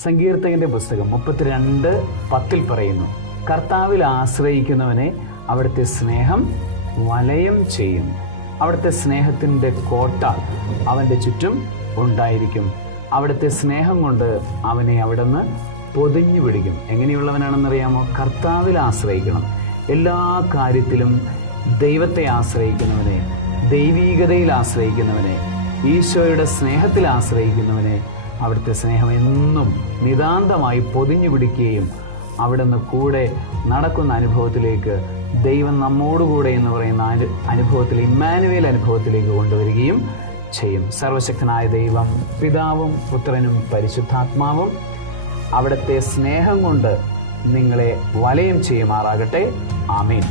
സങ്കീർത്തകന്റെ പുസ്തകം 32:10 പറയുന്നു, കർത്താവിൽ ആശ്രയിക്കുന്നവനെ അവിടുത്തെ സ്നേഹം വലയം ചെയ്യും. അവിടുത്തെ സ്നേഹത്തിൻ്റെ കോട്ട അവൻ്റെ ചുറ്റും ഉണ്ടായിരിക്കും. അവിടുത്തെ സ്നേഹം കൊണ്ട് അവനെ അവിടുന്ന് പൊതിഞ്ഞു പിടിക്കും. എങ്ങനെയുള്ളവനാണെന്നറിയാമോ? കർത്താവിൽ ആശ്രയിക്കണം. എല്ലാ കാര്യത്തിലും ദൈവത്തെ ആശ്രയിക്കുന്നവനെ, ദൈവീകതയിൽ ആശ്രയിക്കുന്നവനെ, ഈശോയുടെ സ്നേഹത്തിൽ ആശ്രയിക്കുന്നവനെ അവിടുത്തെ സ്നേഹം എന്നും നിതാന്തമായി പൊതിഞ്ഞു പിടിക്കുകയും അവിടുന്ന് കൂടെ നടക്കുന്ന അനുഭവത്തിലേക്ക്, ദൈവം നമ്മോടുകൂടെ എന്ന് പറയുന്ന അനുഭവത്തിൽ, ഇമ്മാനുവേൽ അനുഭവത്തിലേക്ക് കൊണ്ടുവരികയും ചെയ്യും. സർവശക്തനായ ദൈവം പിതാവും പുത്രനും പരിശുദ്ധാത്മാവും അവിടുത്തെ സ്നേഹം കൊണ്ട് നിങ്ങളെ വലയം ചെയ്യുമാറാകട്ടെ. ആമേൻ.